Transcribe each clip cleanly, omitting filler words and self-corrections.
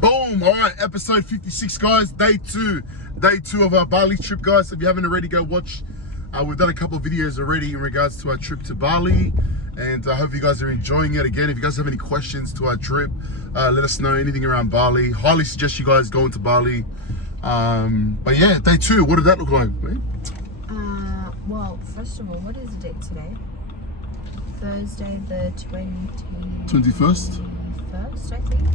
Boom! All right, episode 56, guys. Day two of our Bali trip, guys. If you haven't already, go watch. We've done a couple of videos already in regards to our trip to Bali, and I hope you guys are enjoying it. Again, if you guys have any questions to our trip, let us know. Anything around Bali, highly suggest you guys going to Bali. But yeah, day two. What did that look like, man? Well, first of all, what is the date today? Thursday, the 21st, I think,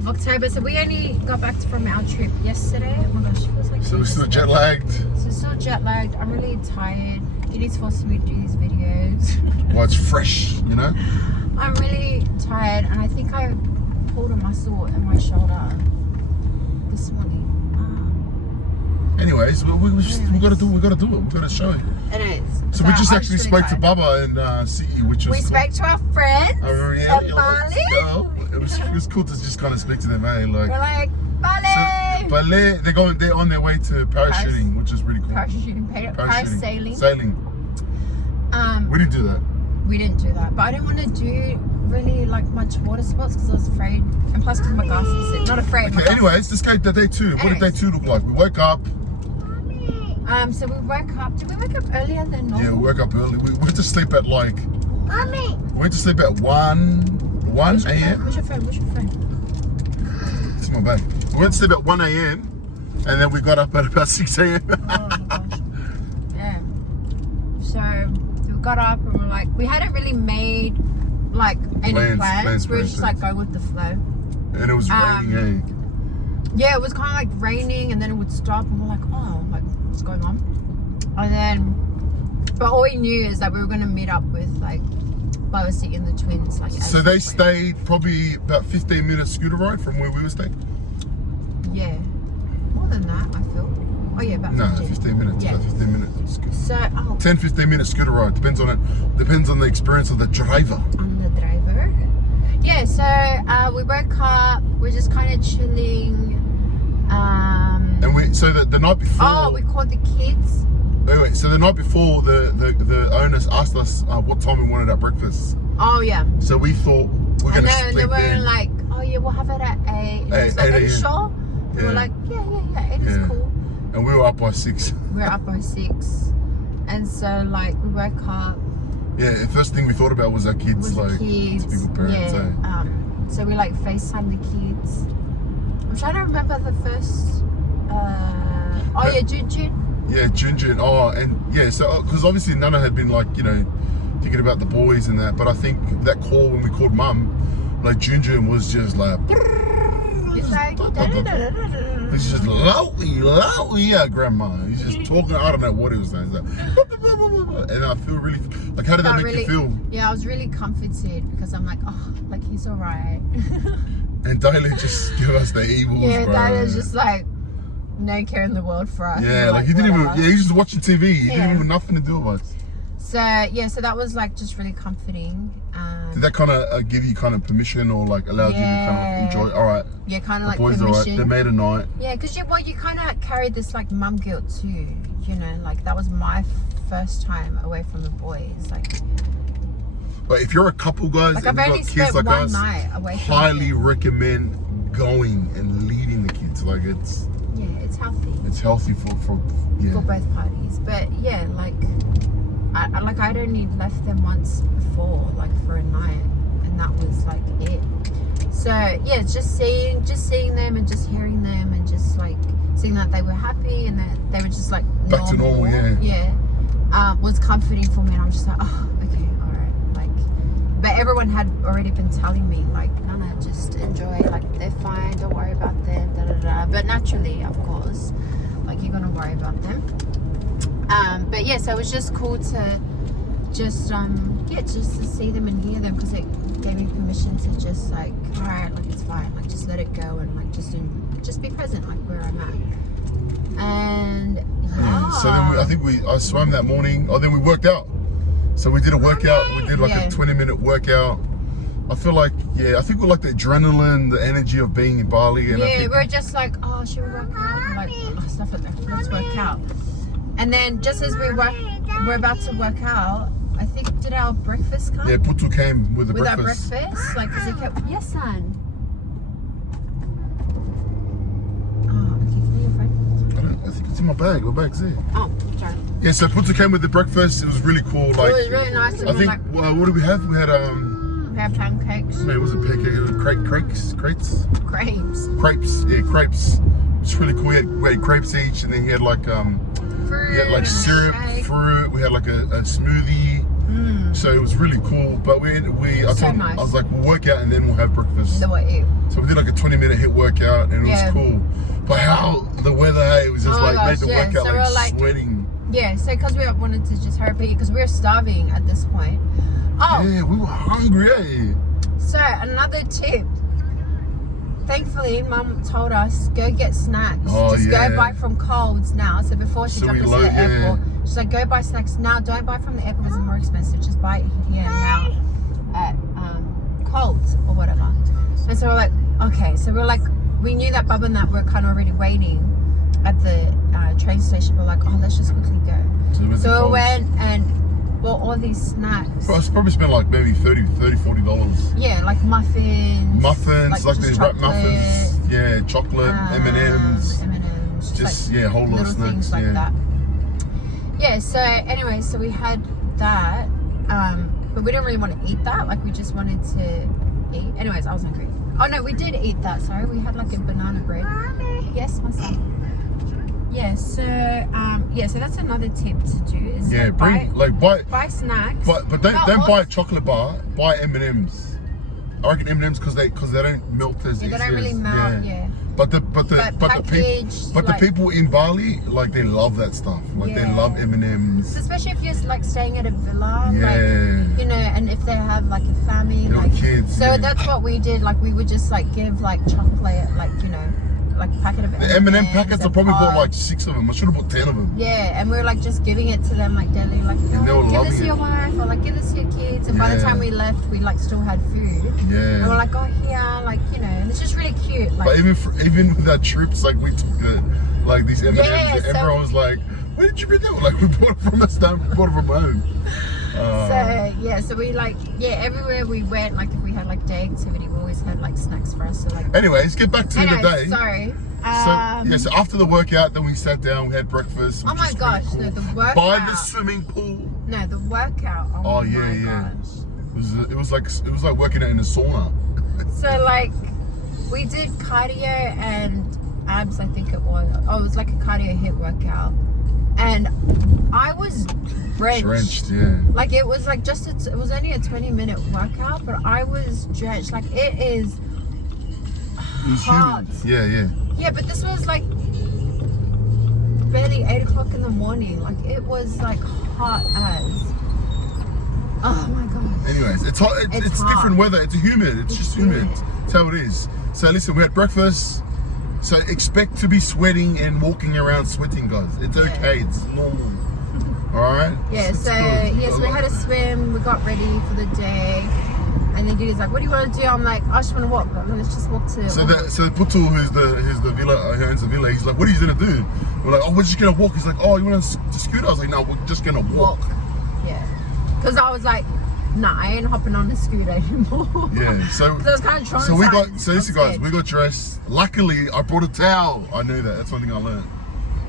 of October. So we only got back from our trip yesterday. Oh my gosh, it feels like so we're still jet lagged. So still jet lagged. I'm really tired. Kini's forcing me to do these videos. Well, it's fresh, you know. I'm really tired, and I think I pulled a muscle in my shoulder this morning. Anyways, we gotta do it. We gotta show it. Anyways, so we just actually spoke to Baba and City, which was. We spoke to our friends at Bali. It was cool to just kind of speak to them, eh? Like, we're like, Bali! So, Bali, they're on their way to parachuting, which is really cool. Parasailing. Sailing. We didn't do that. We didn't do that, but I didn't want to do really like much water sports because I was afraid, and plus because my glasses. Not afraid. Okay. Anyways, let's go to day two. What did day two look like? We woke up. So we woke up. Did we wake up earlier than normal? Yeah, we woke up early. We went to sleep at like. Mommy. We went to sleep at 1 a.m. Where's your phone? It's my bag. We went to sleep at 1 a.m. and then we got up at about 6 a.m. Oh my gosh. Yeah. So we got up and we're like, we hadn't really made like any plans. We were just like go with the flow. And it was raining, eh? Yeah, it was kind of like raining, and then it would stop, and we're like, oh, like what's going on? And then, but all we knew is that we were going to meet up with like Boasy and the twins. Like, so they stayed probably about 15 minutes scooter ride from where we were staying. Yeah, more than that, I feel. Oh yeah, about 15 minutes. Yeah, about 15 minutes. So 10-15 minute scooter ride depends on it. Depends on the experience of the driver. Yeah, so we woke up. We're just kind of chilling. And so the night before. Oh, we called the kids. Wait. So the night before, the owners asked us what time we wanted our breakfast. Oh yeah. So we thought we're gonna sleep. And they were like, oh yeah, we'll have it at 8. And it's like, are you sure? Yeah. We were like, yeah, 8 is cool. And we were up by 6. We were up by 6, and so like we woke up. Yeah, the first thing we thought about was our kids, typical parents. Yeah. So we like FaceTime the kids. I'm trying to remember the first. Junjun. Yeah, Junjun. Oh, and yeah, so because obviously Nana had been like, thinking about the boys and that, but I think that call when we called Mum, like Junjun was just like. It's like. He's just lowy, yeah, Grandma. He's just talking. I don't know what he was saying. Like, and I feel really like. How did that make you feel? Yeah, I was really comforted because I'm like, oh, like he's alright. And Daly just give us the evils, yeah, bro. Daly was just like, no care in the world for us. Yeah, like he didn't even. Yeah, he was just watching TV. He didn't even have nothing to do with us. So yeah, so that was like just really comforting. Did that kind of give you kind of permission, or like allowed you to kind of enjoy? All right. Yeah, kind of like boys permission. All right. They made a night. Yeah, because you kind of carried this like mum guilt too. Like that was my first time away from the boys. Like. But if you're a couple, guys, like and I've you've only got kids spent like one us, night away from highly recommend going and leading the kids. Like it's. Yeah, it's healthy. It's healthy for both parties. But yeah, like. I'd only left them once before, like for a night, and that was like it. So yeah, just seeing them and just hearing them and just like seeing that they were happy and that they were just like back to normal, was comforting for me. And I'm just like, oh, okay, all right. Like, but everyone had already been telling me like, Nana, just enjoy. Like they're fine. Don't worry about them. Da da da. But naturally, of course, like you're gonna worry about them. But yeah, so it was just cool to just to see them and hear them, because it gave me permission to just like, all right, like it's fine, like just let it go and like just be present, like where I'm at. And yeah. So then I swam that morning. Oh, then we worked out. So we did a workout. We did like a 20-minute workout. I feel like, I think we like the adrenaline, the energy of being in Bali. And yeah, we're just like, oh, should we work out? Like stuff like that. Let's work out. And then just as we're about to work out, I think, did our breakfast come? Yeah, Putu came with the breakfast. With our breakfast? Like, because he kept, yes, son. I think it's in my bag. My bag's there. Oh, sorry. Yeah, so Puto came with the breakfast. It was really cool. Like, It was really nice. I think, what did we have? We had, we had pancakes. man, was it pancakes? Crepes? Crepes. Yeah, crepes. It's really cool. We had crepes each, and then he had like, Fruit. he had like and syrup, shake. fruit. We had like a smoothie. So it was really cool. But I was like, we'll work out and then we'll have breakfast. The what you? So we did like a 20-minute hit workout, and it was cool. But how the weather, hey, it was just made the workout so like sweating. Yeah, so because we wanted to just hurry up because we were starving at this point. Oh. Yeah, we were hungry, eh? So another tip. Thankfully, Mum told us go get snacks. Oh, just yeah. go buy from Coles now. So before she dropped us at the airport, she's like, go buy snacks now. Don't buy from the airport because it's more expensive. Just buy it here now at Coles or whatever. And so we're like, okay. So we're like, we knew that Bubba and that were kind of already waiting at the train station. We're like, oh, let's just quickly go. So we went and bought all these snacks. Well, it's probably spent like maybe $40. Yeah, like muffins. Muffins, like these wrapped chocolate, muffins. Yeah, chocolate, M&Ms. M&Ms. Just, like whole lot of little snacks. things like that. Yeah, so anyway, so we had that. But we didn't really want to eat that. Like, we just wanted to eat. Anyways, I was hungry. Oh, no, we did eat that. Sorry, we had like a banana bread. Mommy. Yes, my son. Yeah, so that's another tip to do is buy snacks. But don't buy a chocolate bar. Buy M&Ms. I reckon M&Ms because they don't melt as easy. They don't really melt. Yeah. But the people in Bali, like, they love that stuff. Like, they love M&Ms. Especially if you're like staying at a villa, like, you know, and if they have like a family, little kids. So that's what we did. Like, we would just like give like chocolate, like, you know, like a packet of the M&M packets. I probably bought like 6 of them. I should have bought 10 of them. Yeah, and we were like just giving it to them like daily, like, oh, give this to your wife or like give this to your kids. And by the time we left, we like still had food. Yeah. And we're like, oh, here, like, you know, and it's just really cute. Like, but even with our trips, like, we took like these M&Ms. Yeah, everyone was like, where did you bring that? Like, we bought it from we bought it from home. So we like, everywhere we went, like if we had like day activity, we always had like snacks for us. So like, anyways, get back to the day. Sorry. So after the workout, then we sat down, we had breakfast. Oh my gosh, cool. No, the workout. By the swimming pool. No, the workout. Oh my gosh. It was like working out in a sauna. So like, we did cardio and abs, I think it was. Oh, it was like a cardio hit workout. And I was drenched. Yeah. Like, it was like it was only a 20-minute workout, but I was drenched. Like, it is hot. Yeah. Yeah, but this was like barely 8 o'clock in the morning. Like, it was like hot as. Oh my god. Anyways, it's hot. It's hot. Different weather. It's humid. It's just humid. That's how it is. So listen, we had breakfast. So expect to be sweating and walking around sweating, guys. It's okay. It's normal. All right. Yeah. So we had a swim. We got ready for the day. And then dude's like, "What do you want to do?" I'm like, "I just want to walk." But let's just walk to. So Putu, who's the villa, who owns the villa, he's like, "What are you gonna do?" We're like, "Oh, we're just gonna walk." He's like, "Oh, you want to scooter?" I was like, "No, we're just gonna walk." Yeah. Because I was like, nah, I ain't hopping on the scooter anymore. Yeah, so I was kind of traumatized. Listen guys, we got dressed. Luckily, I brought a towel. I knew that. That's one thing I learned.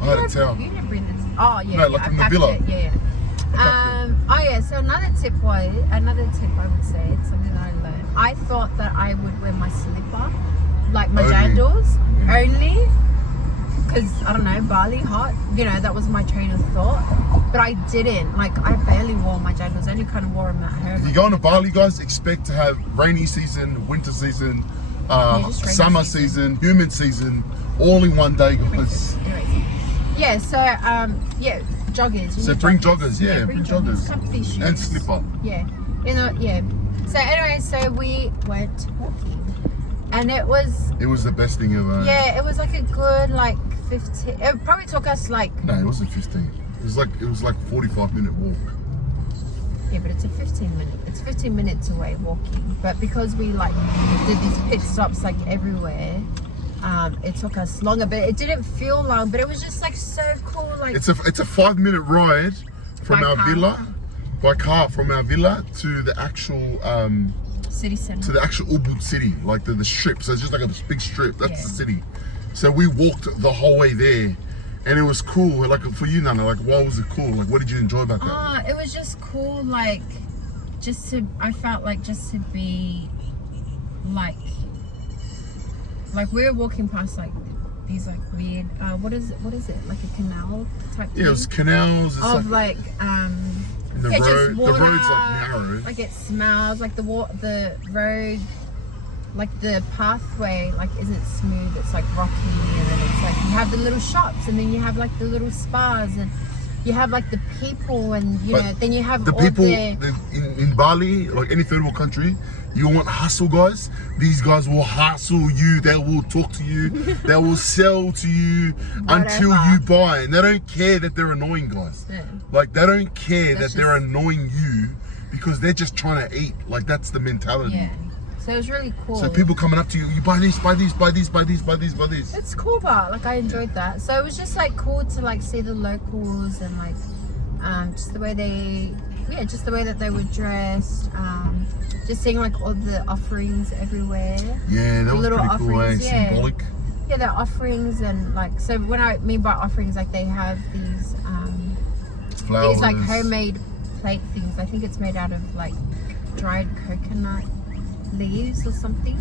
I had a towel. You didn't bring this. Oh yeah. No, like from the villa. It, yeah. So another tip I would say, it's something that I learned. I thought that I would wear my slipper, like my jandals, only. Because, I don't know, Bali hot, you know, that was my train of thought. But I didn't. Like, I barely wore my jandals. I only kind of wore them at home. If you go to Bali, guys, expect to have rainy season, winter season, summer season, humid season, all in one day, guys. Yeah, so, joggers. So bring joggers, bring joggers. Comfy shoes. And slipper. Yeah. You know, yeah. So, anyway, so we went walking. And it was the best thing ever. Yeah, it was like a good, like, 15. It probably took us like. No, it wasn't 15. It was like 45-minute walk. Yeah, but it's 15 minutes away walking. But because we like did these pit stops like everywhere, it took us longer. But it didn't feel long. But it was just like so cool. Like it's a 5-minute ride from our villa by car from our villa to the actual city center. To the actual Ubud city, like the strip. So it's just like a big strip. That's the city. So we walked the whole way there, And it was cool. Like for you, Nana, like why was it cool? Like what did you enjoy about that? It was just cool, like I felt like just to be like we were walking past like these like weird what is it like a canal type thing? Yeah, it was canals. It's of like and the road, just water, the road's like narrow. like it smells like the road, like the pathway like isn't smooth, it's like rocky, and then it's like you have the little shops, and then you have like the little spas, and you have like the people, and you know, then you have the all people the in Bali, like any third world country, you want hustle guys. These guys will hustle you. They will talk to you. They will sell to you until you buy. And they don't care that they're annoying guys. Yeah. Like they don't care That's that they're annoying you because they're just trying to eat. Like that's the mentality. Yeah. So it was really cool. So people coming up to you, you buy this, buy these, buy these, buy these, buy these, buy these. It's cool, but like I enjoyed that. So it was just like cool to like see the locals and like just the way just the way that they were dressed. Just seeing like all the offerings everywhere. Yeah, that was little pretty cool, offerings, yeah. Symbolic. Yeah, they're offerings, and like, so when I mean by offerings, like they have these Flowers. these like homemade plate things. I think it's made out of like dried coconut leaves or something,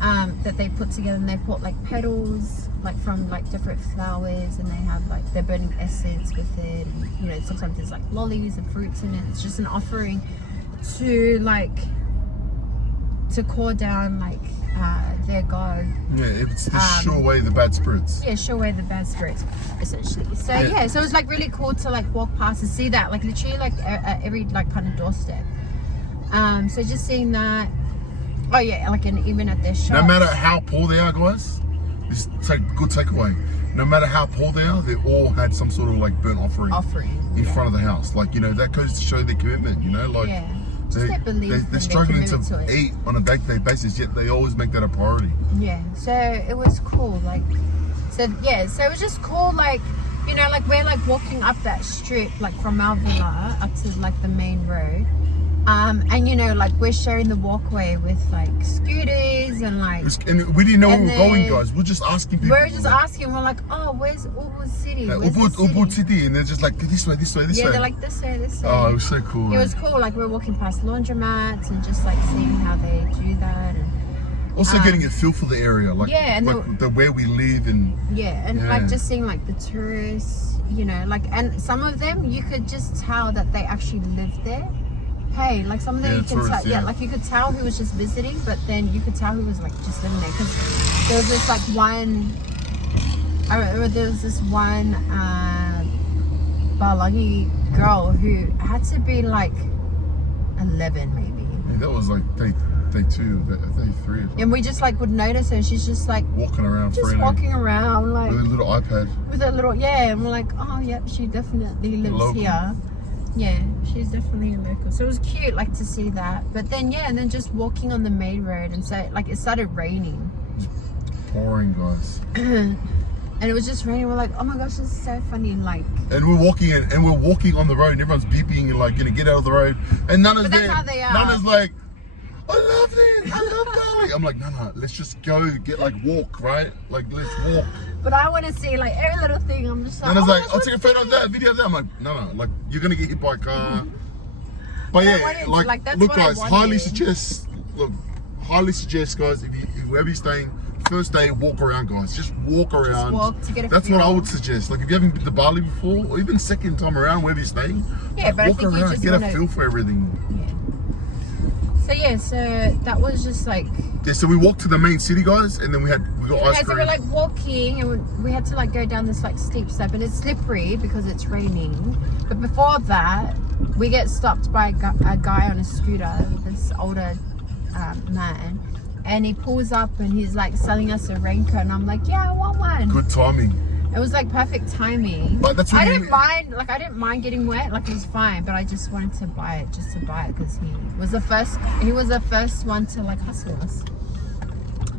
that they put together, and they put like petals like from like different flowers, and they have like they're burning essence with it, and you know, sometimes there's like lollies and fruits in it. It's just an offering to like to call down like their god. Yeah, it's to show away the bad spirits. Yeah, show away the bad spirits, essentially. So yeah, so it was like really cool to like walk past and see that, like literally like every like kind of doorstep. So just seeing that. Oh yeah, like even at their shop. No matter how poor they are, guys, this is a good takeaway. No matter how poor they are, they all had some sort of like burnt offering in front of the house. Like, you know, that goes to show their commitment, you know, like they're struggling to eat on a day-to-day basis, yet they always make that a priority. Yeah, so it was cool. Like, so yeah, so it was just cool. Like, you know, like we're like walking up that strip, like from our villa up to like the main road. And you know, like we're sharing the walkway with like scooters and like, and we didn't know where we were going, guys. We're just asking people. We're just asking. We're like, oh, where's Ubud City? Ubud City, and they're just like this way, this way, this way. Yeah, they're like this way, this way. Oh, it was so cool. It was cool. Like we're walking past laundromats and just like seeing how they do that, and also getting a feel for the area, like and like the where we live, and like just seeing like the tourists, you know, like, and some of them you could just tell that they actually live there. Hey, like some of them you can tell, like you could tell who was just visiting, but then you could tell who was like just living there, because there was this like one. I remember there was this one Balangi girl who had to be like 11 maybe. Yeah, that was like day 2, day 3. And we just like would notice her, and she's just like walking around, like with a little iPad. With a little, and we're like, oh yep, she definitely lives here. Yeah, she's definitely a local. So it was cute, like, to see that. But then and then just walking on the main road, and so like it started raining. Pouring, guys. And it was just raining. We're like, oh my gosh, this is so funny. Like, and we're walking on the road, and everyone's beeping and like gonna get out of the road, and Nana's there. That's how they are. Nana's like, I love it. I love Bali. I'm like, no, let's just go walk, right? Like, let's walk. But I want to see like every little thing. I'm just like, and I was like, I'll take a photo of that, video of that. I'm like, no, like you're gonna get hit by a car. But yeah, like look, guys, highly suggest, guys, if wherever you're staying, first day, walk around, guys. Just walk around. Just walk to get a That's feel. what I would suggest. Like if you haven't been to Bali before, or even second time around, wherever you're staying, but walk I think around, you just get a feel for everything. So that was just like. Yeah, so we walked to the main city, guys, and then we got ice cream. So we're like walking, and we had to like go down this like steep slope, and it's slippery because it's raining. But before that, we get stopped by a guy on a scooter, this older man, and he pulls up and he's like selling us a raincoat, and I'm like, yeah, I want one. Good timing. It was like perfect timing. But that's what I didn't mind getting wet, like it was fine, but I just wanted to buy it because he was the first one to like hustle us.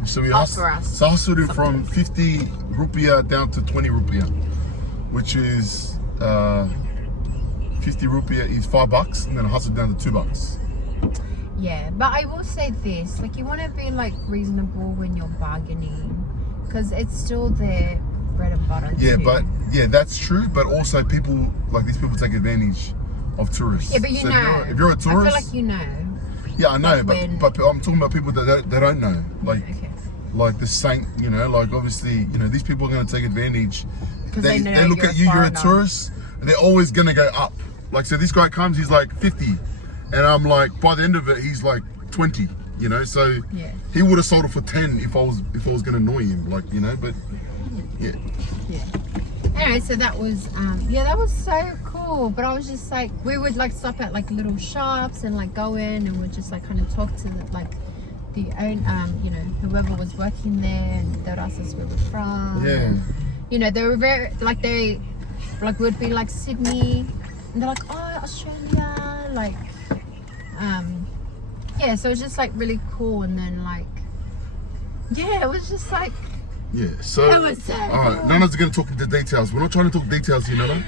So we hustled it from 50 rupiah down to 20 rupiah, which is 50 rupiah is $5, and then I hustled down to $2. Yeah, but I will say this, like you want to be like reasonable when you're bargaining, because it's still their bread and butter. Yeah, too. but yeah, that's true. But also, people like these people take advantage of tourists. Yeah, but you So know, if you're a tourist, I feel like you know. yeah, I know, like when- but I'm talking about people that they don't know, like Okay. like the saint, you know, like obviously, you know, these people are going to take advantage. 'Cause they know look you're at a you, you're a foreigner. tourist, and they're always going to go up. Like, so this guy comes, he's like 50, and I'm like, by the end of it, he's like 20. You know, so Yeah. he would have sold it for 10 if I was going to annoy him, like, you know, but yeah. Yeah. Anyway, so that was yeah, that was so cool. But I was just like, we would like stop at like little shops and like go in and we'd just like kind of talk to the own you know, whoever was working there, and they'd ask us where we're from. Yeah. And, you know, they were very like would be like Sydney, and they're like, oh, Australia, like yeah, so it was just like really cool. And then like yeah, it was just like Yeah, so It was so alright, cool. Nana's gonna talk into details. We're not trying to talk details here, Nana.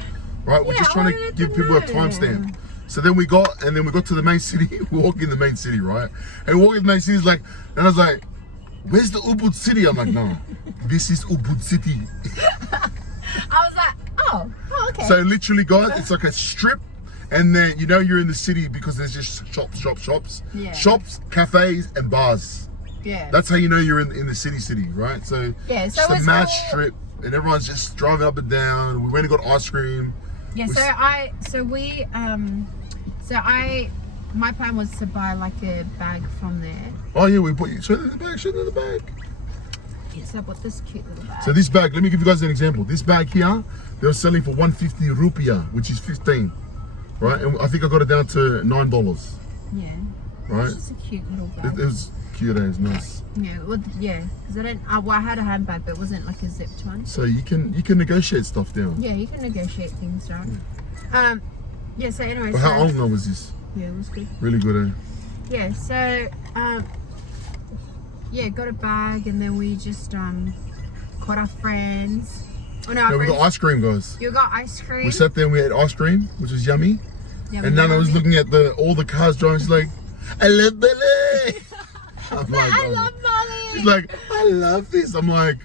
Right? We're Yeah, just I trying to wanted give to people a know. timestamp. So then we got to the main city. We walk in the main city, right? And we walk in the main city, it's like, Nana's like, where's the Ubud city? I'm like, no, this is Ubud city. I was like, oh okay. So literally, guys, it's like a strip, and then you know you're in the city because there's just shops, Yeah. shops, cafes, and bars. yeah. That's how you know you're in the city, right? So Yeah, so just a it's mad all- strip, and everyone's just driving up and down. We went and got ice cream. Yeah, my plan was to buy like a bag from there. Oh yeah, we bought you. Show them the bag. Show them the bag. Yes, I bought this cute little bag. So this bag, let me give you guys an example. This bag here, they were selling for 150 rupiah, which is 15, right? And I think I got it down to $9, yeah. right? It's just a cute little It bag. was cute, it's nice. Yeah, well, yeah, because I had a handbag, but it wasn't like a zipped one. So you can negotiate stuff down. Yeah, you can negotiate things down. Yeah. So anyway, But how long was this? Yeah, it was good. Really good, eh? Yeah, so yeah, got a bag, and then we just caught our friends. Oh no, our No, we friends. got ice cream, guys. You got ice cream. We sat there and we had ice cream, which was yummy. Yeah, And we Nana was yummy. looking at all the cars driving. She's like, I love Bali. I'm like, I oh. love Bali. She's like, I love this. I'm like,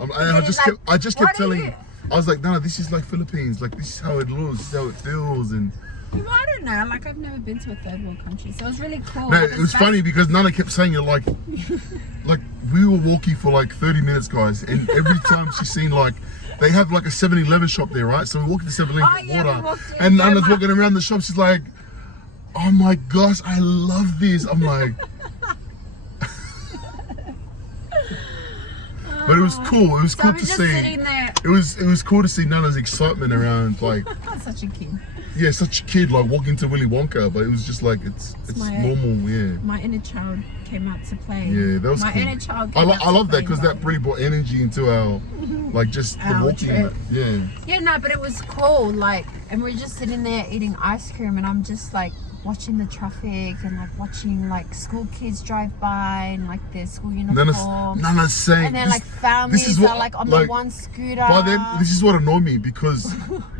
and I he's just like, kept "What are telling you-" her. I was like, Nana, this is like Philippines. Like, this is how it looks. This is how it feels. And Well, I don't know. Like, I've never been to a third world country, so it was really cool. no, Like, it was it's funny because Nana kept saying it like we were walking for like 30 minutes, guys. And every time she's seen like, they have like a 7-Eleven shop there, right? So we walked to 7-Eleven, Oh, yeah, we water. walked in, And yeah, Nana's my- walking around the shop. She's like, oh my gosh, I love this. I'm like, but it was cool. It was So I cool was to just see. sitting there. It was cool to see Nana's excitement around, like, I'm such a kid. yeah, such a kid, like walking to Willy Wonka, but it was just like it's my- normal, yeah. My inner child came out to play. Yeah, that was my cool. inner child. I Came out to love that play because in that Bali. really brought energy into our, like, just the Our walking. trip. Yeah. Yeah, no, but it was cool. Like, and we're just sitting there eating ice cream, and I'm just like watching the traffic and like watching like school kids drive by and like their school uniforms. Nana's saying. And then this- like families this is what, are like on like, the one scooter. But then this is what annoyed me because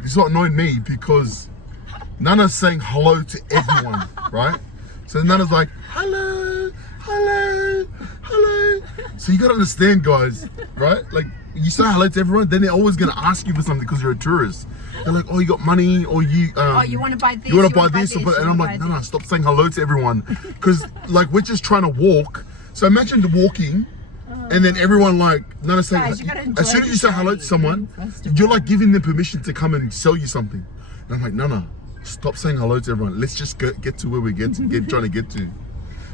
this is what annoyed me because Nana's saying hello to everyone, right? So Nana's like, hello, hello, hello. So you gotta understand, guys, right? Like you say hello to everyone, then they're always gonna ask you for something because you're a tourist. They're like, oh, you got money, or you oh, you want to buy this? you want to buy this, you and I'm wanna like, buy no, this. stop saying hello to everyone, because like we're just trying to walk. So imagine the walking, and then everyone like Nana saying, Guys, you gotta as soon enjoy as you say the hello to journey, someone, first of you're all. like giving them permission to come and sell you something. And I'm like, Nana, stop saying hello to everyone. Let's just get to where we trying to get to.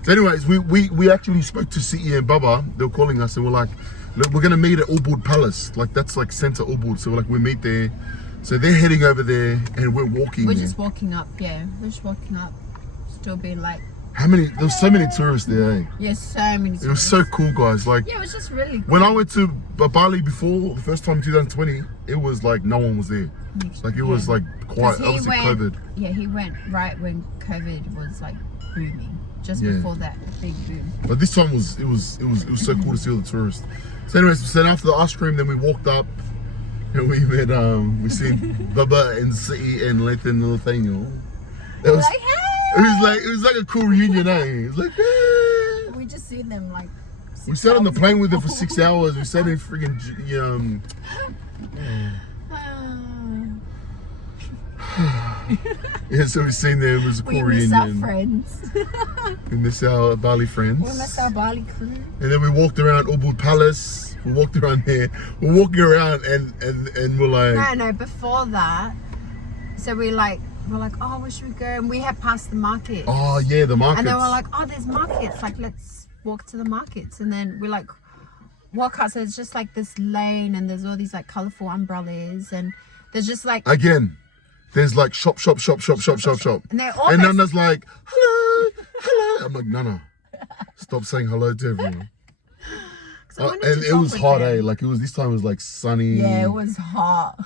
So anyways, we actually spoke to CE and Baba. They were calling us and we're like, look, we're gonna meet at Ubud Palace. Like that's like center Ubud. So we're like, we meet there. So they're heading over there and we're walking We're there. just walking up. Yeah, we're just walking up. Still being like, How many? There was so many tourists there. Eh? yeah, so many. It was so cool, guys. Like Yeah, it was just really. when I went to Bali before the first time in 2020, it was like no one was there. Like it was like quiet. 'Cause he Obviously went- COVID. Yeah, he went right when COVID was like booming, just Yeah. before that big boom. But this time it was so cool to see all the tourists. So anyways, so after the ice cream, then we walked up and we met we seen Baba and City and Lathan and Nathaniel. It was Like, hey! it was like a cool reunion, eh? It was like, hey. We just seen them like We sat on the plane with her for 6 hours. We sat in freaking yeah, so we seen them. It was a cool we miss reunion. our friends. We miss our Bali friends. We miss our Bali crew. And then we walked around Ubud Palace. We walked around there. We're walking around and we're like... No, before that. So we're like, oh, where should we go? And we had passed the market. Oh, yeah, the markets. And then we're like, oh, there's markets. Like, let's walk to the markets. And then we like walk out. So it's just like this lane and there's all these like colorful umbrellas. And there's just like... Again, there's like shop. And they're all... And Nana's like, hello. I'm like, Nana, stop saying hello to everyone. And it was hot, like it was, this time it was like sunny. Yeah, it was hot.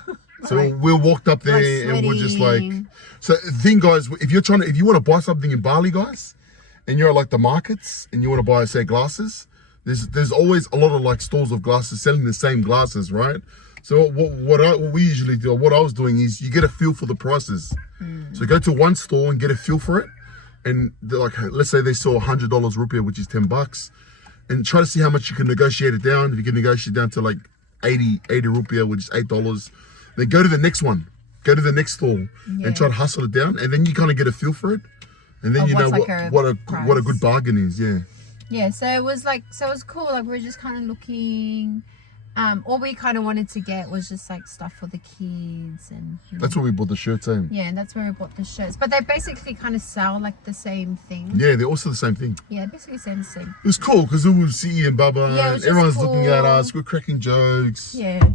So like, we walked up there and we're just like, so the thing, guys, if you want to buy something in Bali, guys, and you're at like the markets and you want to buy, say, glasses, there's always a lot of like stores of glasses selling the same glasses, right? So what we usually do, or what I was doing is you get a feel for the prices. So go to one store and get a feel for it. And like, let's say they sell $100 rupiah, which is 10 bucks. And try to see how much you can negotiate it down. If you can negotiate down to like 80 rupiah, which is $8, then go to the next one. Go to the next store and try to hustle it down. And then you kind of get a feel for it. And then you know like what a good bargain is, yeah. Yeah, so it was cool. Like we were just kind of looking. All we kind of wanted to get was just like stuff for the kids, and that's where we bought the shirts, eh? Yeah, and that's where we bought the shirts. But they basically kind of sell like the same thing. Yeah, they're also the same thing. Yeah, basically the same. It was cool because we would see and Baba, and everyone's looking at us. We're cracking jokes. Yeah,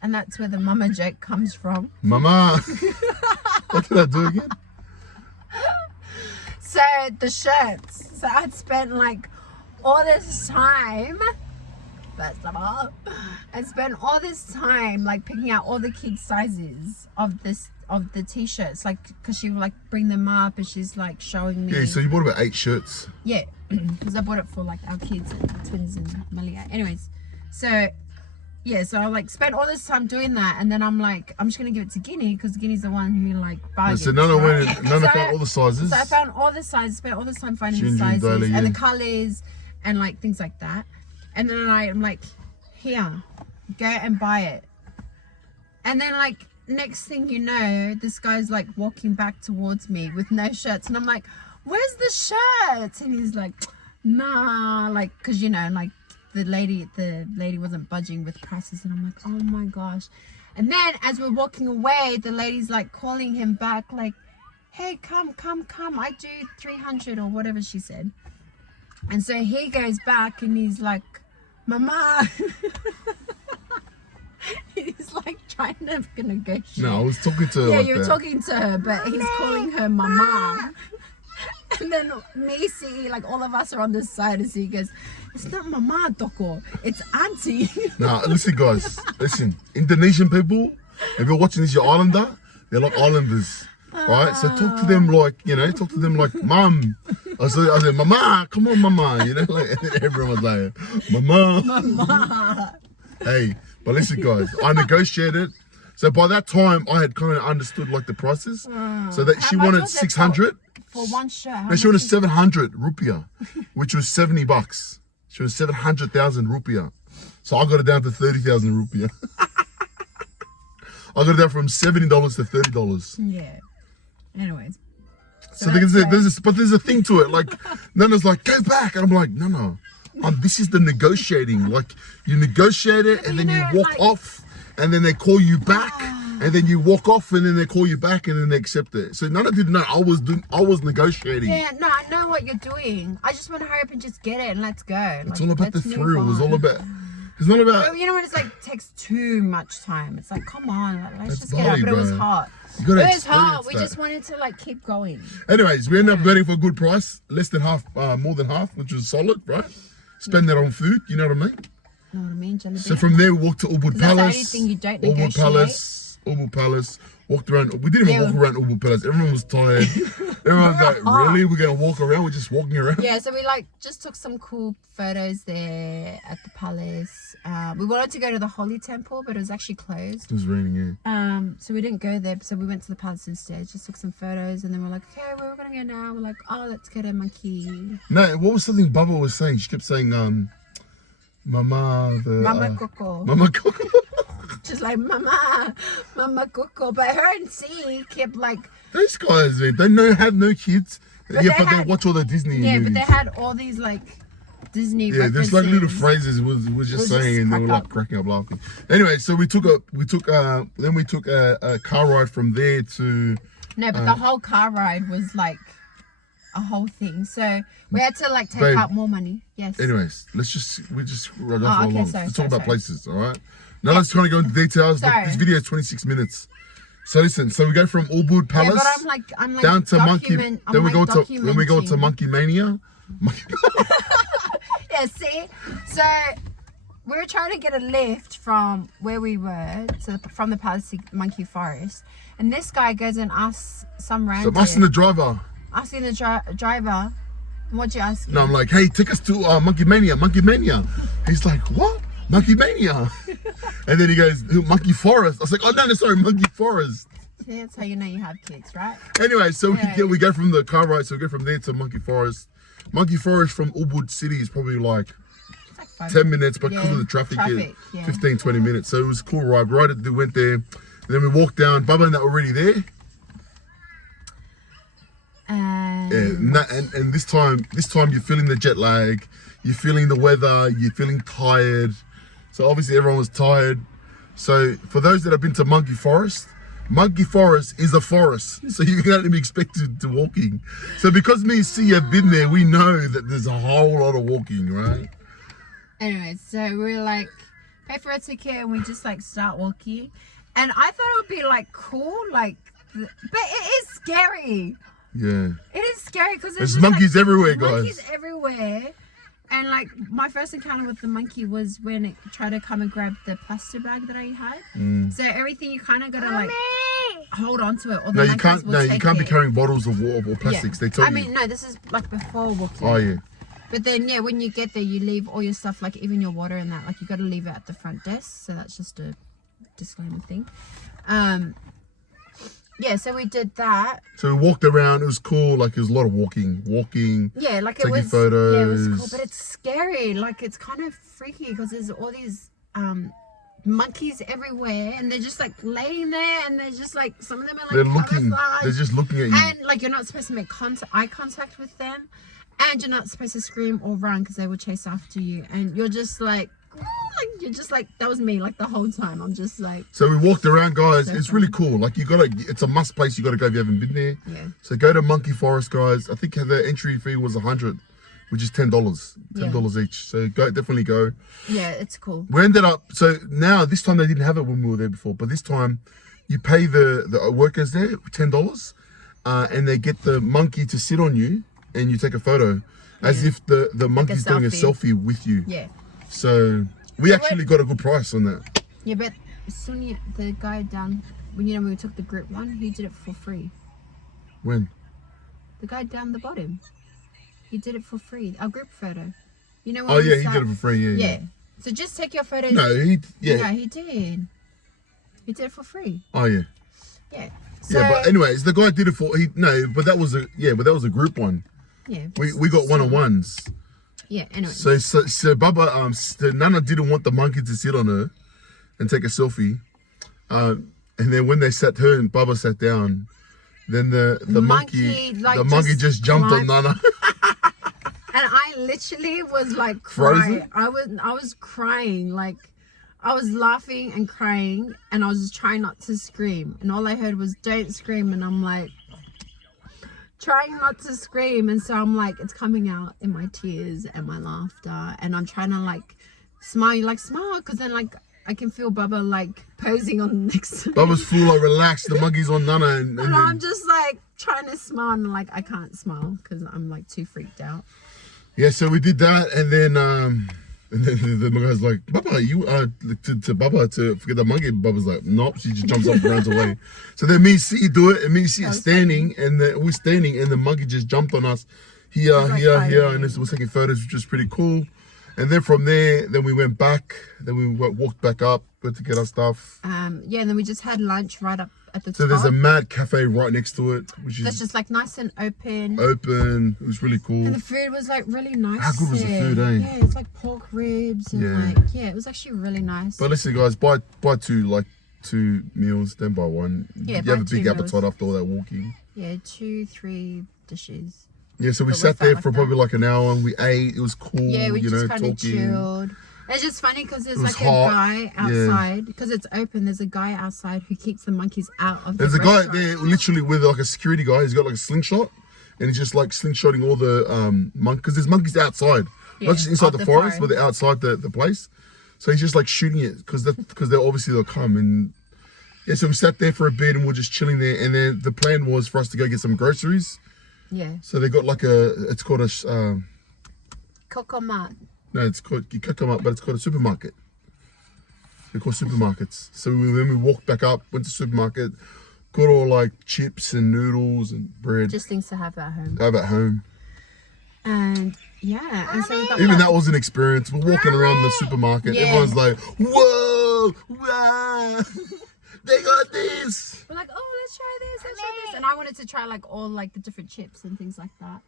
and that's where the mama joke comes from. Mama, what did I do again? So the shirts. So I'd spent like all this time. First of all, I spent all this time like picking out all the kids' sizes of the t-shirts, like because she would like bring them up and she's like showing me. Yeah, so you bought about 8 shirts. Yeah, because I bought it for like our kids and twins and Malia. Anyways, so yeah, so I like spent all this time doing that, and then I'm like, I'm just gonna give it to Kini because Kini's the one who like bargains. So Nana found all the sizes. So I found all the sizes, spent all this time finding the sizes and the colors and like things like that. And then I'm like, here, go and buy it. And then like, next thing you know, this guy's like walking back towards me with no shirts. And I'm like, where's the shirts? And he's like, nah, like, cause you know, like the lady wasn't budging with prices. And I'm like, oh my gosh. And then as we're walking away, the lady's like calling him back like, hey, come. I do 300 or whatever she said. And so he goes back and he's like, Mama. He's like trying to negotiate. No, I was talking to her. Yeah, like you were talking to her, but he's calling her Mama. And then me, see, like all of us are on this side, and he goes, it's not Mama, Toko, it's Auntie. Nah, listen, guys. Listen, Indonesian people, if you're watching this, you're Islander, they're like Islanders. Right? So talk to them like, Mum. I said, Mama, come on, Mama. You know, like, and everyone was like, Mama. Hey, but listen, guys, I negotiated. So by that time, I had kind of understood like the prices. So that she wanted 600 for one shirt. No, she wanted 700 rupiah, which was 70 bucks. She was 700,000 rupiah. So I got it down to 30,000 rupiah. I got it down from $70 to $30. Yeah. Anyways. So there's a thing to it. Like, Nana's like, go back. And I'm like, no. This is the negotiating. Like, you negotiate it and then you walk off and then they call you back and then you walk off and then they call you back and then they accept it. So Nana didn't know I was negotiating. Yeah, no, I know what you're doing. I just want to hurry up and just get it and let's go. It's all about the thrill. It's not about... You know when it's like takes too much time. It's like, come on, let's just Bali, get out. But it was hot. It was hot. We just wanted to like keep going. Anyways, we ended up getting for a good price. Less than half, more than half, which was solid, right? Spend that on food, you know what I mean? Know what I mean, So from there we walked to Ubud Palace. That's the only thing you don't negotiate. Ubud Palace. Ubud Palace. Walked around. We didn't even walk around Ubud Palace. Everyone was tired. Everyone was like, really? We're going to walk around? We're just walking around? Yeah, so we like just took some cool photos there at the palace. We wanted to go to the Holy Temple, but it was actually closed. It was raining, yeah. So we didn't go there. So we went to the palace instead. Just took some photos, and then we're like, okay, where are we going to go now? We're like, oh, let's go to Monkey. No, what was something Bubba was saying? She kept saying, Mama Coco. Mama Coco. Just like Mama Coco. But her and C kept like... Those guys, man, they have no kids. But they watch all the Disney movies. But they had all these like Disney references. There's like little phrases we're just saying, and they were like cracking up laughing. Anyway, so we took a car ride from there to... No, but the whole car ride was like a whole thing. So we had to like take out more money. Yes. Anyways, we just go for long. Let's talk about places, all right? Now let's kind of go into details. This video is 26 minutes. So listen, so we go from Ubud Palace I'm like down to Monkey. Then we go to Monkey Mania. Yeah, see? So we were trying to get a lift from where we were from the palace to Monkey Forest. And this guy goes and asks some random. So asking the driver. Asking the driver, what'd you ask? No, I'm like, hey, take us to Monkey Mania. He's like, what? Monkey Mania. And then he goes, Monkey Forest. I was like, oh no, sorry, Monkey Forest. See, that's how you know you have kids, right? Anyway, so we go from the car ride, so we go from there to Monkey Forest. Monkey Forest from Ubud City is probably like 10 minutes, but because of the traffic 15, 20 minutes. So it was a cool ride. We went there, and then we walked down. Bubba and that were already there. And this time you're feeling the jet lag, you're feeling the weather, you're feeling tired. So obviously everyone was tired. So for those that have been to Monkey Forest is a forest. So you can't be expected to walking. So because me and C have been there, we know that there's a whole lot of walking, right? Anyway, so we were like, pay for a ticket and we just like start walking. And I thought it would be like cool, like, but it is scary. Yeah. It is scary because there's monkeys like, everywhere, guys. Monkeys everywhere. And like my first encounter with the monkey was when it tried to come and grab the plastic bag that I had. So everything you kind of gotta like hold on to it. Or you can't be carrying bottles of water or plastics. They tell you. I mean, no, this is like before walking. Oh yeah. But then yeah, when you get there, you leave all your stuff, like even your water and that. Like you gotta leave it at the front desk. So that's just a disclaimer thing. Yeah, so we did that. So we walked around. It was cool. Like it was a lot of walking. Yeah, like taking photos. Yeah, it was cool, but it's scary. Like it's kind of freaky because there's all these monkeys everywhere, and they're just like laying there, and they're just like some of them are like they're just looking at you, and like you're not supposed to make eye contact with them, and you're not supposed to scream or run because they will chase after you, and you're just like. You're just like, that was me like the whole time. I'm just like. So we walked around, guys. It's really cool. Like it's a must place. You gotta go if you haven't been there. Yeah. So go to Monkey Forest, guys. I think the entry fee was $100, which is $10. $10 each. So definitely go. Yeah, it's cool. We ended up. So now this time they didn't have it when we were there before, but this time you pay the workers there $10, and they get the monkey to sit on you, and you take a photo, as if the monkey's doing a selfie with you. Yeah. So we actually got a good price on that. Yeah, but Sonia, the guy down, when we took the group one, he did it for free. When? The guy down the bottom, he did it for free. Our group photo. You know. Oh yeah, he did it for free. Yeah. So just take your photos. No, he did. He did it for free. Oh yeah. Yeah. So, yeah, but anyways, the guy did it for but that was a group one. Yeah. We got one-on-ones. Yeah, anyway. So Bubba, Nana didn't want the monkey to sit on her and take a selfie. And then when they sat her and Bubba sat down, then the monkey just jumped on Nana. And I literally was like crying. Frozen? I was crying, like I was laughing and crying, and I was just trying not to scream. And all I heard was "Don't scream," and I'm like trying not to scream, and so I'm like, it's coming out in my tears and my laughter, and I'm trying to like smile, because then like I can feel Bubba like posing on next to me. Bubba's full like relaxed, the monkey's on Nana, and I'm just like trying to smile, and like I can't smile because I'm like too freaked out. Yeah, so we did that, and then And then the guy's like, Baba, you to Baba to forget the monkey. Baba's like, nope. She just jumps up and runs away. So then me and C do it, and me and C are standing, and we're standing, and the monkey just jumped on us here, and this was taking photos, which was pretty cool. And then from there, then we went back. Then we walked back up, went to get our stuff. Yeah, and then we just had lunch right up at the top. So there's a mad cafe right next to it, which is that's just like nice and open. It was really cool. And the food was like really nice. How good was the food, eh? Yeah, it's like pork ribs and it was actually really nice. But listen, guys, buy two meals, then buy one. Yeah, you have a big appetite after all that walking. Yeah, 2-3 dishes. Yeah, so we sat there for probably like an hour and we ate. It was cool. Yeah, we just kind of talking. chilled. It's just funny because there's like hot. a guy outside, because it's open. There's a guy outside who keeps the monkeys out of the There's a restaurant. guy there literally with like a security guy. He's got like a slingshot and he's just like slingshotting all the monkeys, because there's monkeys outside, not just inside the forest, but they're outside the place. So he's just like shooting it because they'll come. And yeah, so we sat there for a bit and we're just chilling there. And then the plan was for us to go get some groceries. Yeah. So they got like it's called a Coco Mart. no, it's called, you cook them up, but it's called a supermarket. They're called supermarkets. So then we walked back up, went to supermarket, got all like chips and noodles and bread. Just things to have at home. Have at home. And yeah, and so we got Even that was an experience. We're walking around the supermarket. Yeah. Everyone's like, whoa, wow, they got this. we're like, oh, let's try this. And I wanted to try like all like the different chips and things like that.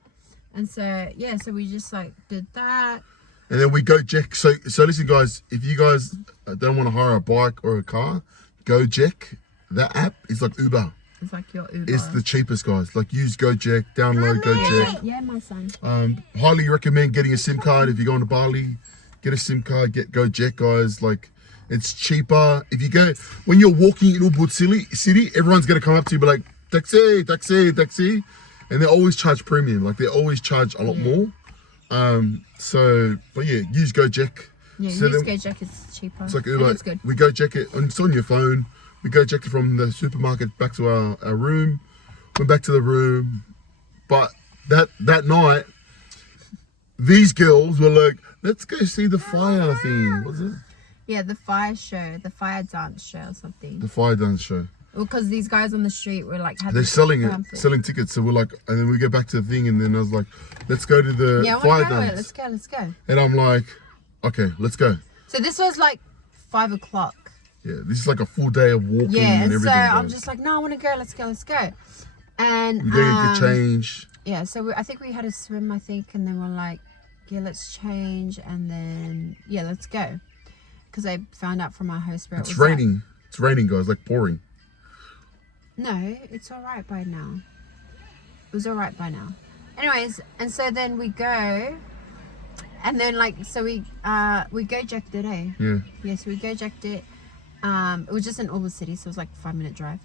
And so yeah, so we just like did that. And then we go Jack. So listen, guys, if you guys don't want to hire a bike or a car, Gojek. That app is like Uber. It's like your Uber. It's the cheapest, guys. Like use Gojek, download Gojek. Yeah, my son. Highly recommend getting a SIM card if you're going to Bali. Get a SIM card, get Gojek, guys. Like it's cheaper. If you go when you're walking in Ubud city, everyone's gonna come up to you, be like taxi, taxi, taxi, and they always charge premium. Like they always charge a lot more. But yeah, use Gojek. Yeah, so use Gojek. It's cheaper. It's like Uber. It's good. We Gojek it, and it's on your phone. We Gojek it from the supermarket back to our room. Went back to the room, but that night, these girls were like, "Let's go see the fire thing." What's it? Yeah, the fire show, the fire dance show or something. The fire dance show. Well, because these guys on the street were like having They're selling it, pamphlets. selling tickets. So we're like, and then we get back to the thing, and then I was like, "Let's go to the fire dance." Let's go. And I'm like, "Okay, let's go." So this was like 5 o'clock. Yeah, this is like a full day of walking Yeah, and and so everything. I'm just like, no, I want to go. Let's go. And we go get change. yeah, so I think we had a swim, I think, and then we're like, yeah, let's change, and then yeah, let's go, because I found out from our host where It's raining. It's raining, guys, like pouring. No, it's all right by now. It was all right by now. Anyways, and so then we go, and then like, so we Gojeked it, eh? Yeah. Yeah, so we Gojeked it. It was just in Ubud City, so it was like a 5-minute drive.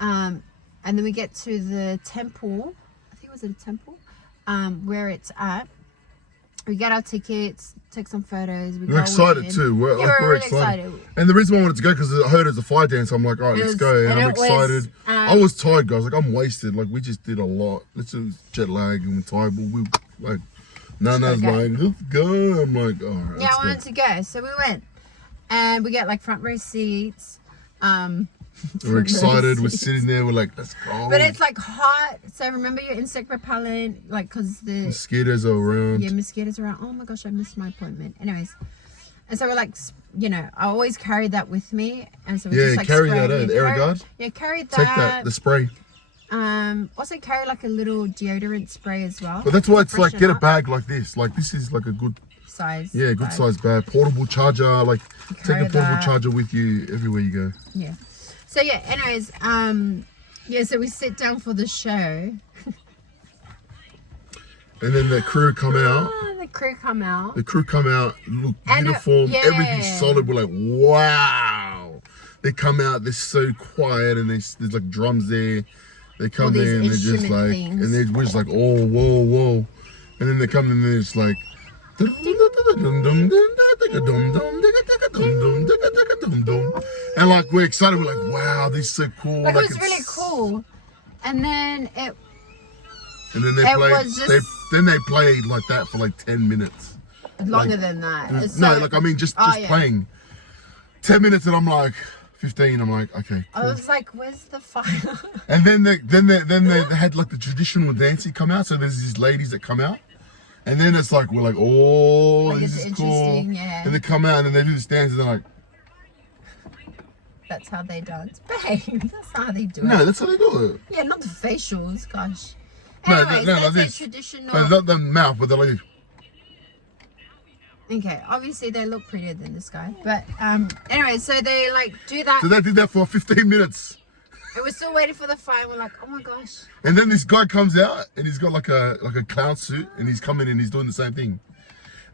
And then we get to the temple. I think it was at a temple, where it's at. We get our tickets, take some photos. We're excited too. We're really excited. And the reason why I wanted to go, because I heard it's a fire dance. I'm like, all right, let's go. And I'm excited. I was tired, guys. Like, I'm wasted. Like, we just did a lot. Let's do jet lag and we're tired. But we like, Nana's like, let's go. I'm like, all right. Yeah, I wanted to go. So we went. And we get like front row seats. We're excited. We're sitting there. We're like, let's go. But it's like hot. So remember your insect repellent, like, because the mosquitoes are around. Yeah, mosquitoes are around. Oh my gosh, I missed my appointment. Anyways, and so we're like, you know, I always carry that with me, and so we just like carry that. The Aerogard. Yeah, carry that. Take that. The spray. Also carry like a little deodorant spray as well. But that's why it's like, get a bag like this. Like this is like a good size. Yeah, good size bag. Portable charger. Like take a portable charger with you everywhere you go. Yeah. So yeah, anyways, yeah, so we sit down for the show. And then the crew come out. The crew come out. The crew come out, look uniform, everything's solid. We're like, wow. They come out, they're so quiet, and there's like drums there. They come there and they're just like, and we're just like, oh, whoa, whoa. And then they come in and they're just like, and like we're excited, we're like, wow, this is so cool. Like, it was really cool. And then they played like that for like 10 minutes. Longer than that. No, like I mean just playing. 10 minutes and I'm like 15. I'm like, okay. Cool. I was like, where's the fire? And then they had like the traditional dancing come out. So there's these ladies that come out, and then it's like we're like, oh, like, this is cool. Yeah. And they come out and then they do this dance and they're like, that's how they dance, babe. That's not how they do it. No, that's how they do it. Yeah, not the facials, gosh. No, Anyways, like that's this. a traditional. No, not the mouth, but they're like. Okay, obviously they look prettier than this guy, but anyway, so they like do that. So they did that for 15 minutes. And we're still waiting for the fire. We're like, oh my gosh. And then this guy comes out and he's got like a clown suit and he's coming in and he's doing the same thing.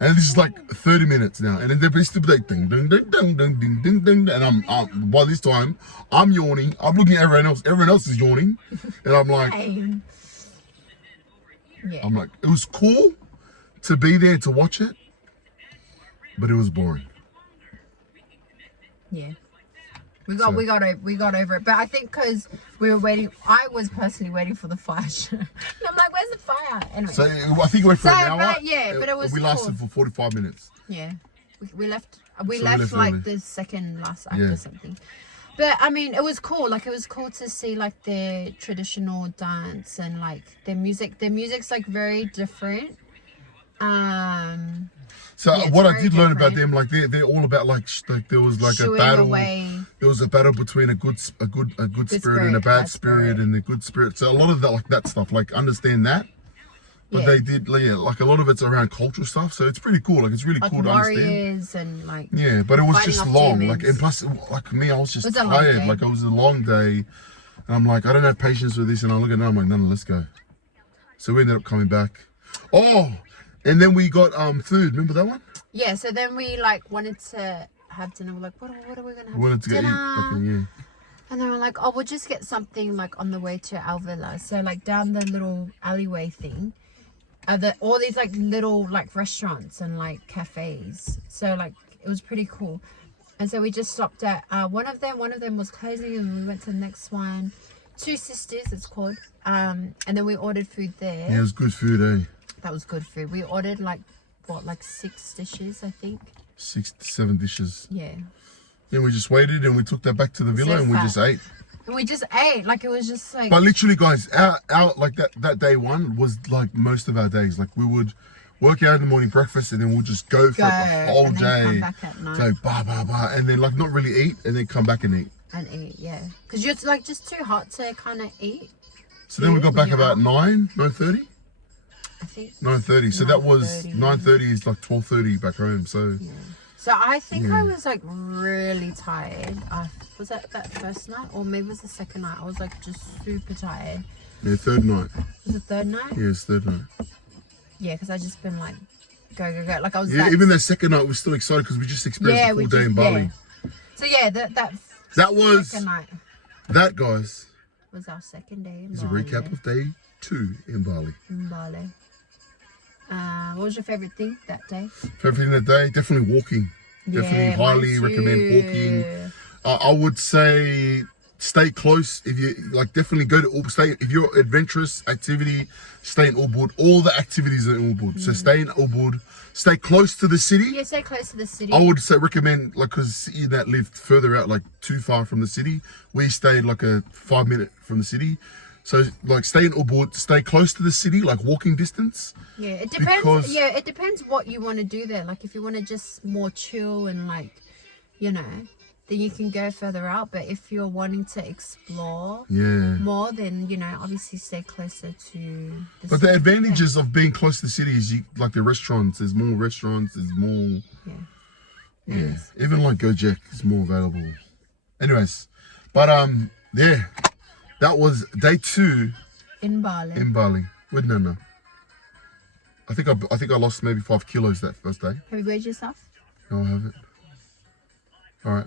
And this is like 30 minutes now, and then they're still like ding ding ding ding ding ding ding ding, and I'm by this time I'm yawning. I'm looking at everyone else. Everyone else is yawning, and I'm like, yeah. I'm like, it was cool to be there to watch it, but it was boring. Yeah. We got over it, but I think because we were waiting, I was personally waiting for the fire show. And I'm like, where's the fire? Anyway. So I think it went for an hour. But yeah, but it was. We lasted for 45 minutes. Yeah, we left. We left like early. The second last act or something. But I mean, it was cool. Like it was cool to see like their traditional dance and like their music. Their music's like very different. So what I did learn about them, like they're all about like there was like a battle. There was a battle between a good spirit and a bad spirit, and the good spirit. So a lot of that, like that stuff, like understand that. But they did, like a lot of it's around cultural stuff. So it's pretty cool. Like it's really cool to understand. And like but it was just long. Like and plus, like me, I was just tired. Like it was a long day, and I'm like, I don't have patience with this. And I look at them, I'm like, no, let's go. So we ended up coming back. Oh. And then we got food. Remember that one? Yeah. So then we like wanted to have dinner. We're like, what are we gonna have? We wanted to dinner? Go eat. Okay, And they were like, oh, we'll just get something like on the way to our villa. So like down the little alleyway thing, all these like little like restaurants and like cafes. So like it was pretty cool. And so we just stopped at one of them. One of them was closing, and we went to the next one. Two Sisters, it's called. And then we ordered food there. Yeah, it was good food, eh? That was good food. We ordered like 6 dishes, I think. 6 to 7 dishes. Yeah. Then we just waited and we took that back to the villa and we just ate. And we just ate. Like it was just like. But literally, guys, our like that day one was like most of our days. Like we would work out in the morning, breakfast, and then we'll just go for the whole day. Come back at night. So and then like not really eat, and then come back and eat. And eat, yeah. Because you're like just too hot to kind of eat. So then we got back about 9:30. I think 9:30. So that was 9:30 is like 12:30 back home. So so I think I was like really tired. Was that first night or maybe it was the second night? I was like just super tired. Yeah, third night. Was it third night? Yeah, it's third night. Yeah, because I just been like go. Like I was. Yeah, even that second night we were still excited because we just experienced the full day in Bali. So yeah, that was second night. That, guys, was our second day in Bali. It's a recap of day 2 in Bali. What was your favorite thing that day? Favorite thing that day? Definitely walking. Definitely highly recommend walking. I would say stay close. If you like, definitely go to Ubud. If you're adventurous activity, stay in Ubud. All the activities are in Ubud. So stay in Ubud. Stay close to the city. Yeah, stay close to the city. I would say recommend, like, because you that lived further out, like too far from the city. We stayed like a 5-minute from the city. So like stay in Ubud, stay close to the city, like walking distance. Yeah, it depends. It depends what you want to do there. Like if you want to just more chill and like, then you can go further out. But if you're wanting to explore more, then obviously stay closer to the city. The advantages of being close to the city is like the restaurants. There's more restaurants. There's more. Yeah. Even like Gojek is more available. Anyways, but that was day 2 in Bali. With Nana. I think I lost maybe 5 kilos that first day. Have you weighed yourself? No, I haven't. All right.